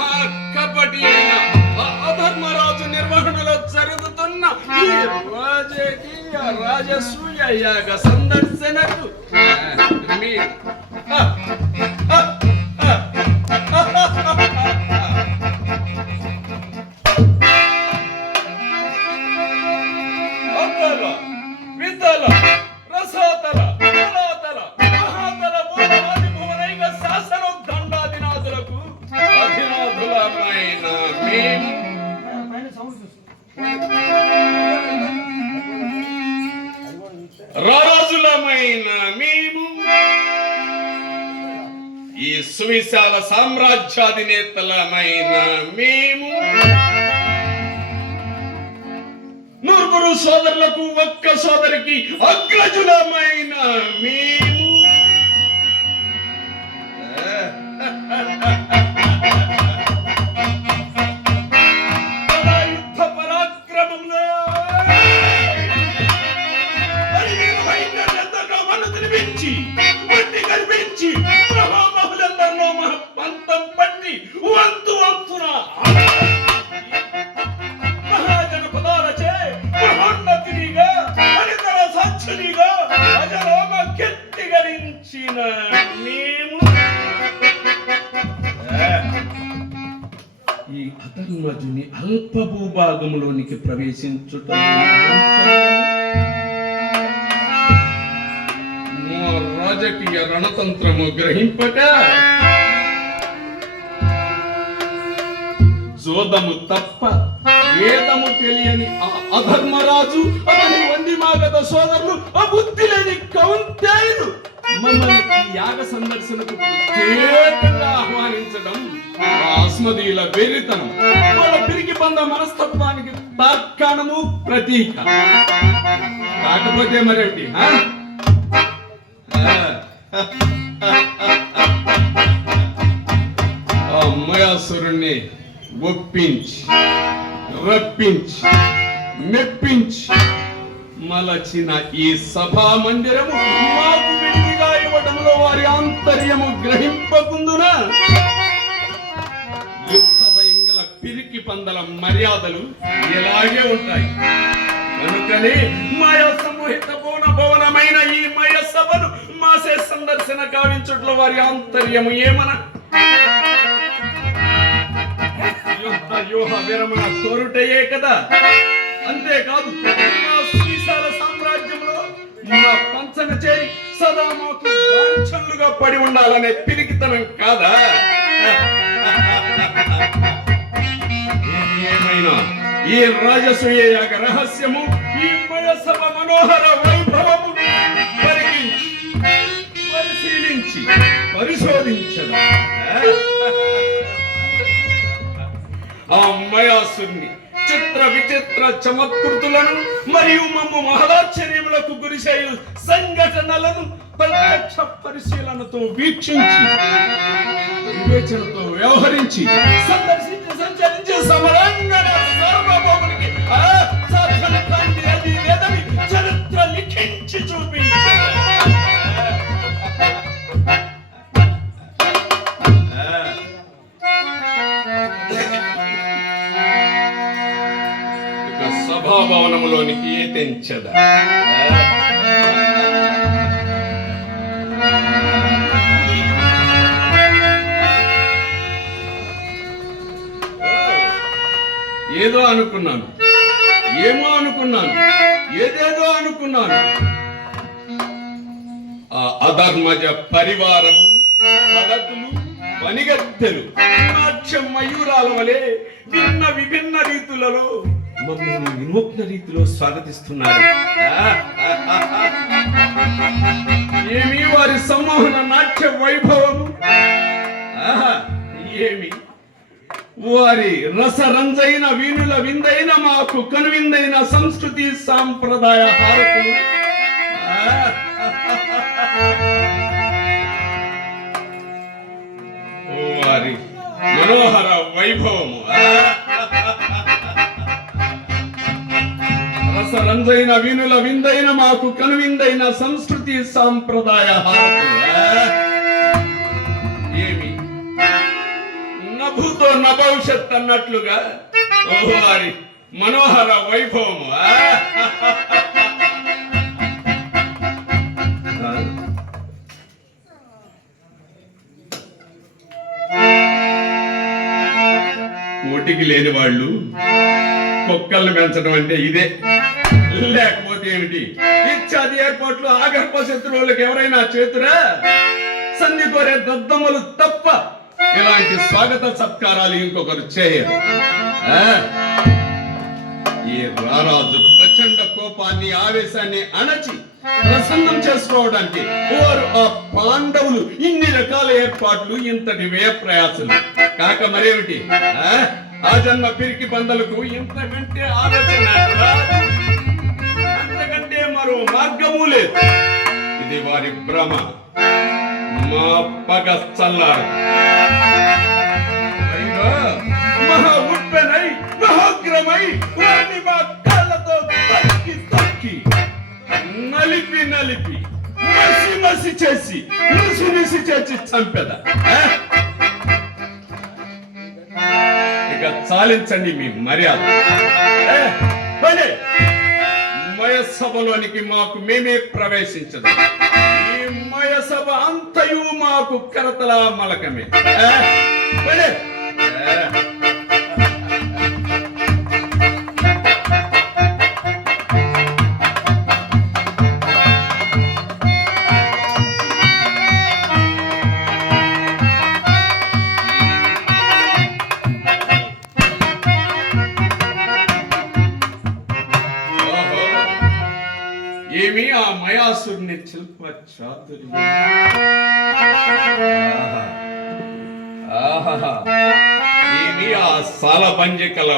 మహాకపటి అయిన అధర్మరాజు నిర్వహణలో జరుగుతున్న ఈ రాజకీయ రాజసూయ యాగ సందర్శనకు రాజులమైన మేము ఈ సువిశాల సామ్రాజ్యాధినేతలమైన మేము నూరుగురు సోదరులకు ఒక్క సోదరికి అగ్రజులమైన మేము ఈ అధర్మజుని అల్ప భూభాగంలోనికి ప్రవేశించుట రాజకీయ రణతంత్రము గ్రహింపక జోదము తప్ప వేదము తెలియని ఆ అధర్మరాజు అతని వందిమాగత సోదరులు ఆ బుద్ధి లేని కౌంతేయులు మమ్మల్ని ఈ యాగ సందర్శనకు ప్రత్యేకంగా ఆహ్వానించడం అస్మదీయుల వెర్రితనం, వాళ్ళ పిరికి బంధ మనస్తత్వానికి తార్కాణము ప్రతీక. కాకపోతే మరేంటి, ఆ మయాసురుణ్ణి ఒప్పించి రప్పించి మెప్పించి మలచిన ఈ సభా మందిరము మాకు విడిగా ఇవ్వడంలో వారి ఆంతర్యము గ్రహింపకుందున యుద్ధ భయంగల పిరికి పందల మర్యాదలు ఇలాగే ఉంటాయి. కనుకనే మాయా సమూహిత భవనమైన ఈ మయ సభను మాసే సందర్శన గావించుట్లో వారి ఆంతర్యము ఏమన వ్యూహ విరమణ కోరుటయే కదా. అంతేకాదు శ్రీశాల సామ్రాజ్యంలో మా పంచన చేరి సదా మాకు వాంఛలుగా పడి ఉండాలనే పిరికితనం కాదా? ఏమైనా ఈ రాజసూయ యాగ రహస్యము, ఈ మయసభ మనోహర వైభవము పరిశీలించి పరిశోధించదా ఆ మయాసుని చిత్ర విచిత్ర చమత్కృతులను మరియు మమ్ము మహదాశ్చర్యములకు గురిచేయు సంఘటనలను ప్రత్యక్ష పరిశీలనతో వీక్షించి వివేచనతో వ్యవహరించి సందర్శించి సంచరించి సమరంగణ సార్వభౌమునికి అది లేదని చరిత్ర లిఖించి చూపించారు. సభాభవనములోనికి తెంచదా ఏదో అనుకున్నాను, ఏమో అనుకున్నాను, ఏదేదో అనుకున్నాను. ఆ అధర్మజ పరివారము, పడతులు, వనిగత్తెలు నాట్య మయూరాల వలె భిన్న విభిన్న రీతులలో మమ్మల్ని వినూత్న రీతిలో స్వాగతిస్తున్నారు. ఏమి వారి సమ్మోహన నాట్య వైభవము, ఏమి వారి రసరంజైన వీణుల విందైన మాకు కనువిందైన సంస్కృతి సాంప్రదాయ హారతులు, వారి మనోహర వైభవము, రసరంజ రాజైన వినుల విందైన మాకు కనువిందైన సంస్కృతి సాంప్రదాయ ఏమి నభూతో నభవిష్యత్ అన్నట్లుగా వారి మనోహర వైభవము కోటికి లేని వాళ్ళు కుక్కల్ని పెంచడం అంటే ఇదే. లేకపోతే ఏమిటి? ఇచ్చాది ఏర్పాట్లు ఆగర్భ శత్రువులకు ఎవరైనా చేతురా? సంధి కోరే దద్దమ్మలు తప్ప ఇలాంటి స్వాగత సత్కారాలు ఇంకొకరు చేయరు. ఈ రారాజు ప్రచండ కోపాన్ని ఆవేశాన్ని అణచి ప్రసన్నం చేసుకోవడానికి వారు ఆ పాండవులు ఇన్ని రకాల ఏర్పాట్లు, ఇంతటి వ్యయ ప్రయాసలు కాక మరేమిటి? ఆ జన్మ పిరికి బందలకు ఇంతకంటే ఆలోచన, అంతకంటే మరో మార్గము లేదు. ఇది వారి భ్రమ. మా పగ చల్లారు. మహా ఉప్పెనై మహాగ్రమై వారిని మా కాళ్ళతో తక్కి తక్కి నలిపి నలిపి మసి మసి చేసి నిసి నిసి చేసి చంపెద. ఇక చాలించండి మీ మర్యాద. మయసభలోనికి మాకు మేమే ప్రవేశించదు. ఈ మయసభ అంతయు మాకు కరతల మలకమే. ఏమి ఆ మయాసుని శిల్ప చాతుర్యం! ఏమి ఆ సాలబంజికల